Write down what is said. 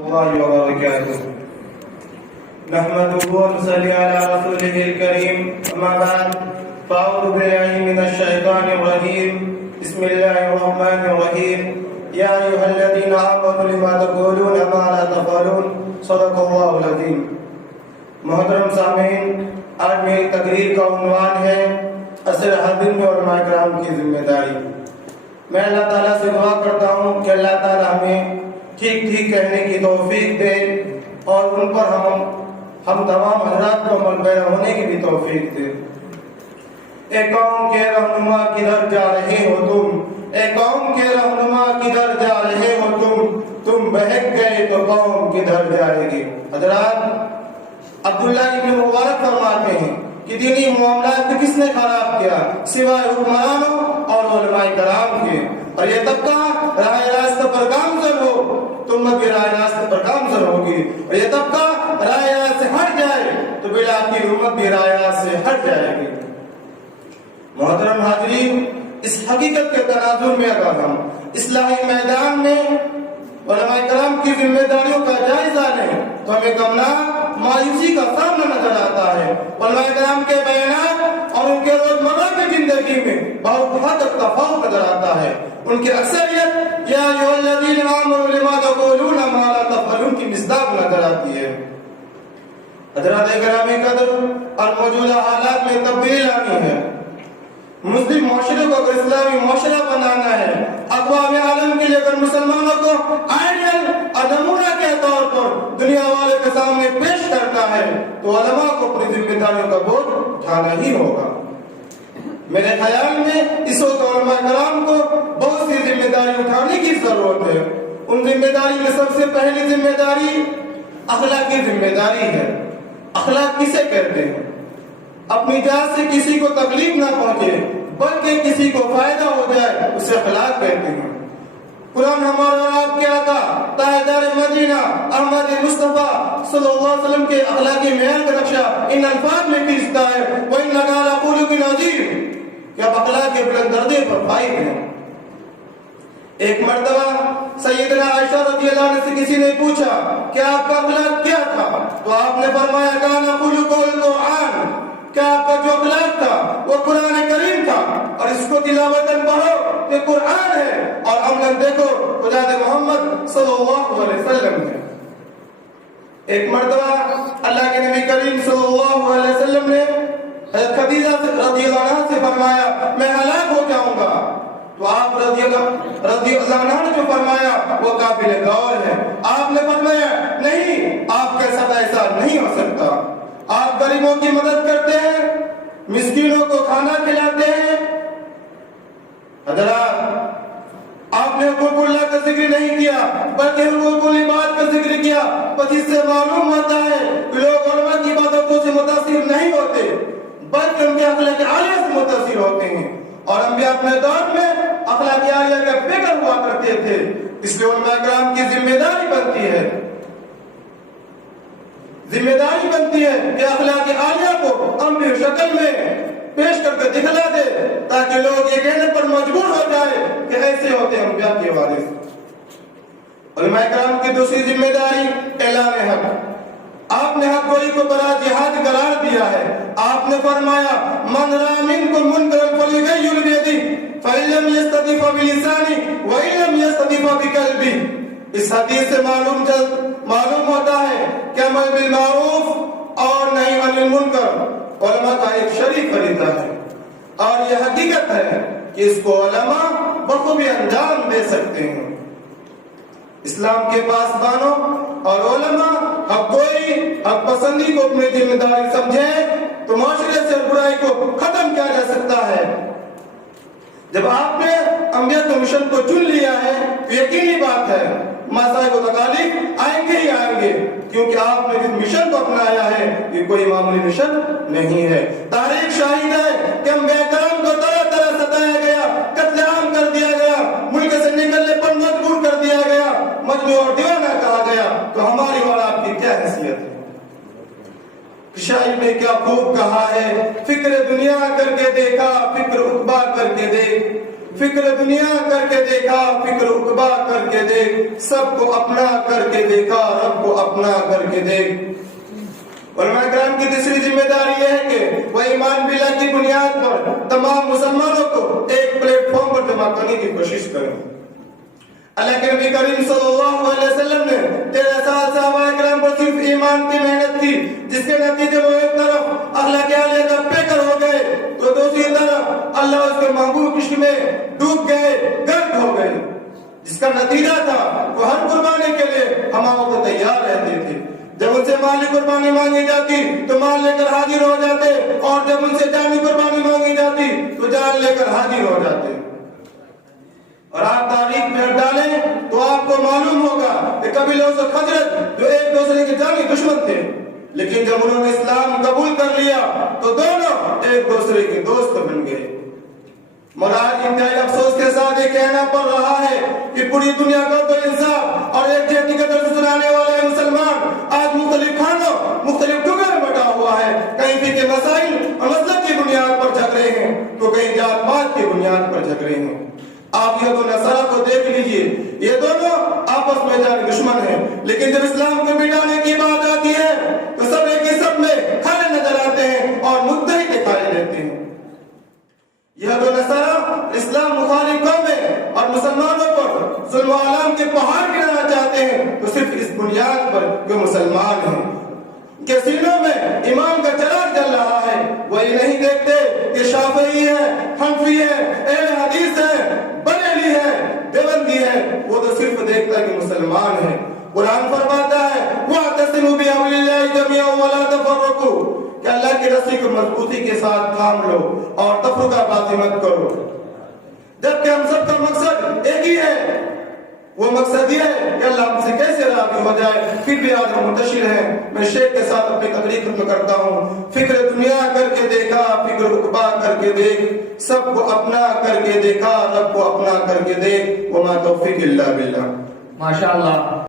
الله وبركاته. نحمده ونصلي على رسوله الكريم. أما بعد فأعوذ بالله من الشيطان الرجيم. بسم الله الرحمن الرحيم. يا أيها الذين آمنوا لما تقولون ما لا تفعلون. صدق الله العظيم. محترم سامعین، آج میری تقریر کا عنوان ہے عصر حاضر میں علماء کرام کی ذمہ داری. میں اللہ تعالیٰ سے دعا کرتا ہوں کہ اللہ تعالیٰ ہمیں ٹھیک ٹھیک کہنے کی توفیق دے اور ان پر ہم تمام حضرات کو عمل پیرا ہونے کی بھی توفیق دے. اے قوم کے رہنما کدھر جا رہے ہو تم، اے قوم کے رہنما کدھر جا رہے ہو تم بہک گئے تو قوم کدھر جائے گی. حضرات، عبداللہ ابن مبارک فرماتے ہیں کہ دینی معاملات کو کس نے خراب کیا سوائے حکمرانوں اور علماء کرام کے. اور یہ طبقہ راہ راست پر گامزن ہو تو امت بھی راہ راست پر گامزن ہوگی، اور یہ طبقہ راہ راست سے ہٹ جائے تو بالآخر امت بھی راہ راست سے ہٹ جائے گی. محترم حاضرین، اس حقیقت کے تناظر میں اگر ہم اصلاحی میدان میں علماء کرام کی ذمہ داریوں کا جائزہ لیں تو ہمیں غمناک مایوسی کا سامنا نظر آتا ہے. علماء کرام کے بیانات اور ان کے روزمرہ کی زندگی میں بہت حد تک تفاوت نظر آتا ہے. ان کی اکثریت یا ایھا الذین آمنوا لما تقولون ما لا تفعلون کی مصداق نظر آتی ہے. حضرات گرامی قدر، اور موجودہ حالات میں تبدیلی لانی ہے. مسلم معاشرے کو اگر اسلامی معاشرہ بنانا ہے، اقوام عالم کے لیے اگر مسلمانوں کو آئیڈیل اور نمونہ کے طور پر دنیا والے کے سامنے پیش کرتا ہے تو علماء کو اپنی ذمہ داریوں کا بوجھ اٹھانا ہی ہوگا. میرے خیال میں اس وقت علماء کرام کو بہت سی ذمہ داری اٹھانے کی ضرورت ہے. ان ذمہ داری میں سب سے پہلی ذمہ داری اخلاقی ذمہ داری ہے. اخلاق کسے کہتے ہیں؟ اپنی ذات سے کسی کو تکلیف نہ پہنچے بلکہ کسی کو فائدہ ہو جائے اسے اخلاق کہتے ہیں. قرآن ہمارا اور آپ کے آقا تاجدار مدینہ احمد مصطفیٰ صلی اللہ علیہ وسلم کے اخلاقی معیار کا نقشہ ان الفاظ میں کھینچتا ہے وَإِنَّكَ لَعَلَىٰ خُلُقٍ عَظِيمٍ کہ آپ اخلاق کے بلند درجے پر فائز ہیں. ایک مرتبہ سیدنا عائشہ رضی اللہ عنہ سے کسی نے پوچھا کہ آپ کا اخلاق کیا تھا تو آپ نے فرمایا كَانَ خُلُقُهُ الْقُرْآنُ کہ آپ کا جو اخلاق تھا وہ قرآن کریم تھا. اور اس کو تلاوتاً پڑھو کہ قرآن ہے اور عملاً دیکھو حضرت محمد صلی اللہ علیہ وسلم ہے. ایک مرتبہ اللہ کے نبی کریم صلی اللہ علیہ وسلم نے خدیجہ رضی اللہ عنہ سے فرمایا میں ہلاک ہو جاؤں گا تو آپ رضی اللہ عنہ نے جو فرمایا وہ قابل غور ہے. آپ نے فرمایا نہیں، آپ کے ساتھ ایسا نہیں ہو سکتا. آپ غریبوں کی مدد کرتے ہیں، مسکینوں کو کھانا کھلاتے ہیں. حضرات، آپ نے حقوق اللہ کا ذکر نہیں کیا بلکہ حقوق العباد کا ذکر کیا. بس اس سے معلوم ہوتا ہے کہ لوگ علماء کی باتوں سے متاثر نہیں ہوتے بلکہ ان کے اخلاق عالیہ سے متاثر ہوتے ہیں. اور انبیاء اپنے دور میں اخلاق عالیہ کا فکر ہوا کرتے تھے. اس لیے علماء کرام کی ذمہ داری بنتی ہے کہ اخلاق عالیہ کو عملی شکل میں پیش کر کے دکھلا دے تاکہ لوگ یہ کہنے پر مجبور ہو جائے کہ ایسے ہوتے ہیں انبیاء کے وارث. علماء کرام کی دوسری ذمہ داری اعلان حق. آپ نے حق گوئی کو برا جہاد قرار دیا ہے. آپ نے فرمایا من رأى منكم منکرا فلیغیرہ بیدہ فإن لم یستطع فبلسانہ وإن لم یستطع فبقلبہ. اس حدیث سے معلوم ہوتا ہے کہ عمل بالمعروف اور نہی عن المنکر علماء کا ایک شریک خریدا ہے. اور یہ حقیقت ہے کہ اس کو علماء بخوبی انجام دے سکتے ہیں. اسلام کے پاسبانوں اور علماء حق گوئی حق پسندی کو اپنی ذمہ داری سمجھیں تو معاشرے سے برائی کو ختم کیا جا سکتا ہے. جب آپ نے انبیاء کے مشن کو چن لیا ہے تو یقینی بات ہے مسائل و تکالیف آئیں گے ہی آئیں گے، کیونکہ آپ نے جس مشن کو اپنایا ہے یہ کوئی معمولی مشن نہیں ہے. تاریخ شاہد ہے کہ انبیاء کرام کو طرح طرح ستایا گیا، قتل عام کر دیا گیا، ملک سے نکلنے پر مجبور کر دیا گیا، مجنون اور دیوانہ کہا گیا. تو ہماری اور آپ کی کیا حیثیت ہے؟ شاعر نے کیا خوب کہا ہے، فکر دنیا کر کے دیکھا فکر عقبہ کر کے دیکھ. فکر دنیا کر کے دیکھا فکر عقبہ کر کے دیکھ. سب کو اپنا کر کے دیکھا اپنا کر کے دیکھ۔ علماء کرام کی تیسری ذمہ داری یہ ہے کہ وہ ایمان باللہ کی بنیاد پر تمام مسلمانوں کو ایک پلیٹ فارم پر جمع کرنے کی کوشش کریں۔ اللہ کے نبی کریم صلی اللہ علیہ وسلم نے 13 سال صحابہ کرام پر صرف ایمان کی محنت کی، جس کے نتیجے وہ ایک طرف اللہ کے آلیہ کا پیکر ہو گئے تو دوسری طرف اللہ اس کے محبوب عشق میں ڈوب گئے، غرق ہو گئے، جس کا نتیجہ تھا وہ ہر قربانی کے لیے ہماروں کو تیار رہتے تھے۔ جب ان سے مالی قربانی مانگی جاتی تو مال لے کر حاضر ہو جاتے، اور جب ان سے جانی قربانی مانگی جاتی تو جان لے کر حاضر ہو جاتے۔ اور آپ تاریخ میں ڈالیں تو آپ کو معلوم ہوگا کہ قبیلہ اوس و خزرج جو ایک دوسرے کے جانی دشمن تھے، لیکن جب انہوں نے اسلام قبول کر لیا تو دونوں ایک دوسرے کے دوست بن گئے۔ مراد انتہائی افسوس کے ساتھ یہ کہنا پڑ رہا ہے کہ پوری دنیا کو تو انصاف اور ایک جہتی کا درس سنانے والے مسلمان آج مختلف خانوں، مختلف ٹکڑوں میں بٹا ہوا ہے، کہیں فقہ کے مسائل اور مذہب کی بنیاد پر جھگڑے ہیں تو کہیں ذات پات کی بنیاد پر جھگڑے ہیں۔ آپ یہ دو نصارہ کو دیکھ لیجئے، یہ دونوں آپس میں جان دشمن ہیں، لیکن جب اسلام کو مٹانے کی بات آتی ہے تو سب ایک ہی سب میں کھڑے نظر آتے ہیں اور متحد دکھائی دیتے ہیں۔ یہ دو نصارہ اسلام مخالف قومیں اور مسلمانوں پر ظلم و عالم کے پہاڑ گرانا چاہتے ہیں تو صرف اس بنیاد پر کہ مسلمان ہیں، کہ سینوں میں ایمان کا چراغ جل رہا ہے۔ وہ یہ نہیں دیکھتے کہ شافعی ہے، حنفی ہے، اہل حدیث ہے، بریلوی ہے، دیوبندی ہے، وہ تو صرف دیکھتا ہے کہ مسلمان ہے۔ قرآن فرماتا ہے وَاعْتَصِمُوا بِحَبْلِ اللَّهِ جَمِيعًا وَلَا تَفَرَّقُوا، کہ اللہ کی رسی کو مضبوطی کے ساتھ تھام لو اور تفرقہ بازی مت کرو، جبکہ ہم سب کا مقصد ایک ہی ہے۔ وہ مقصد یہ ہے کہ اللہ ہم سے کیسے راضی ہو جائے۔ پھر بھی آج ہم منتشر ہیں، میں شیخ کے ساتھ اپنی تقریر ختم کرتا ہوں۔ فکر دنیا کر کے دیکھا، فکر عقبا کر کے دیکھ، سب کو اپنا کر کے دیکھا، رب کو اپنا کر کے دیکھ، وما توفیق الا باللہ۔ ماشاءاللہ۔